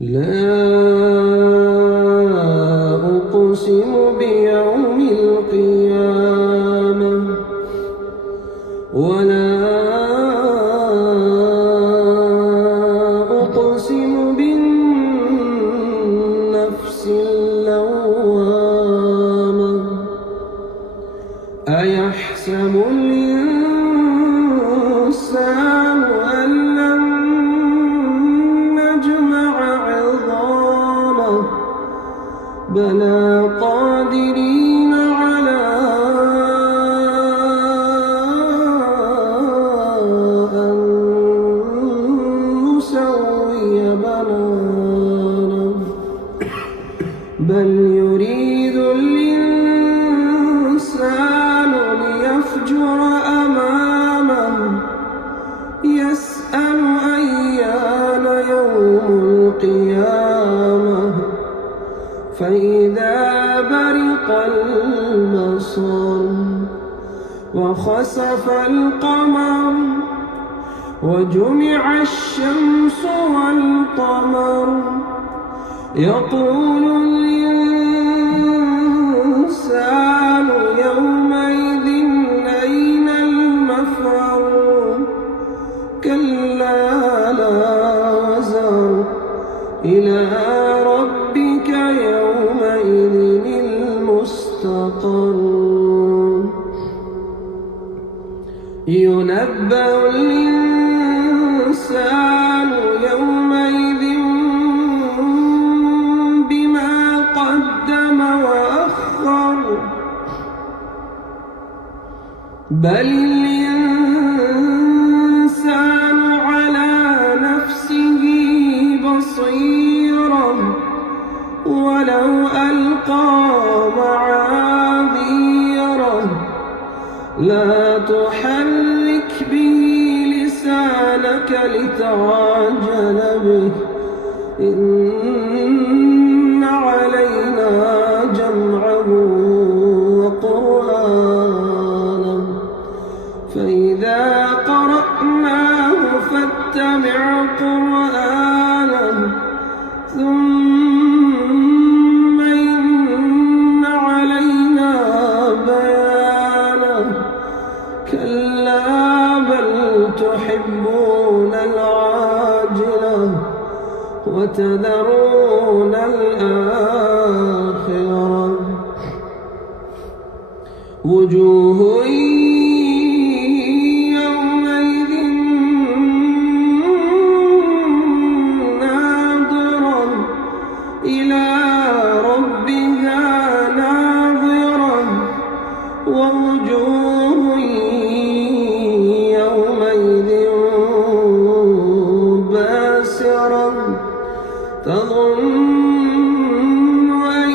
لا أقسم بيوم القيامة ولا أقسم بالنفس اللوامة أيحسب الإنسان أن لن نجمع عظامه بلى قادرين على أن نسوي بنانه بل يريد الإنسان ليفجر أمامه يسأل أيان يوم القيامة فإذا برق البصر وخسف القمر وجمع الشمس والقمر يقول الإنسان يومئذ أين المفر كلا لا وزر إلى ربك يومئذ المستقر ينبأ الإنسان يومئذ بما قدم وأخر بل الإنسان على نفسه بصيرة ولو ألقى معاذيره لا تحرك به لسانك لتعجل به إن علينا جمعه وقرآنه فإذا قرأناه فاتبع قرآنه ثم إن علينا بيانه كلا بل تحبون العاجلة وتذرون الآخرة وجوه يومئذ ناظرة إلى ربها ناظرة ووجوه يومئذ باسرة تظن أن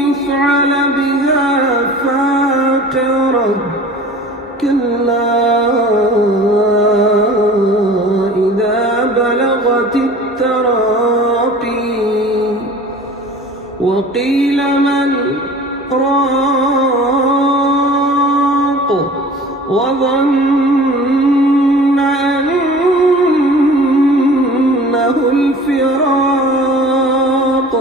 يفعل بها فاقرة كلا إذا بلغت التراقي وقيل من راق وظن أنه الفراق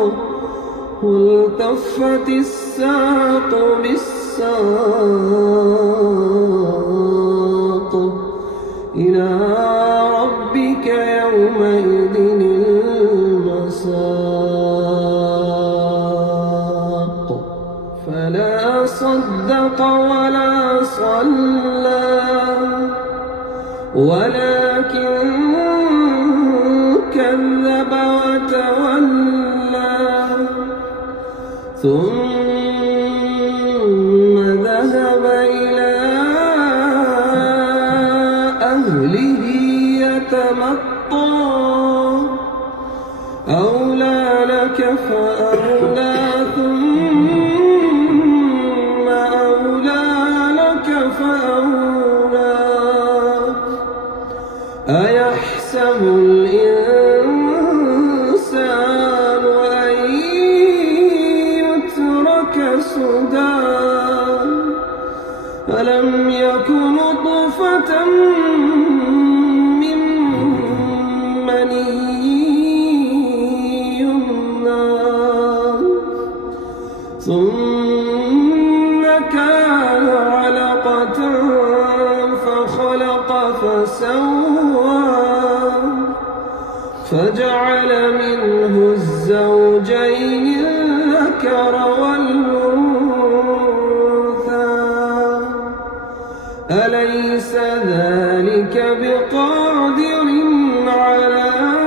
والتفت الساق بالساق إلى ربك يومئذ المساق فلا صدق ولا صلى ولكن كذب وتولى ثم ذهب إلى أهله يتمطى أولى لك فأولى ثم أولى لك فأولى أيحسب الإنسان أن يترك سدى ألم يك نطفة من مني ثم كان علقة فخلق فسوى فجعل منه الزوجين الذكر والأنثى أليس ذلك بقادر على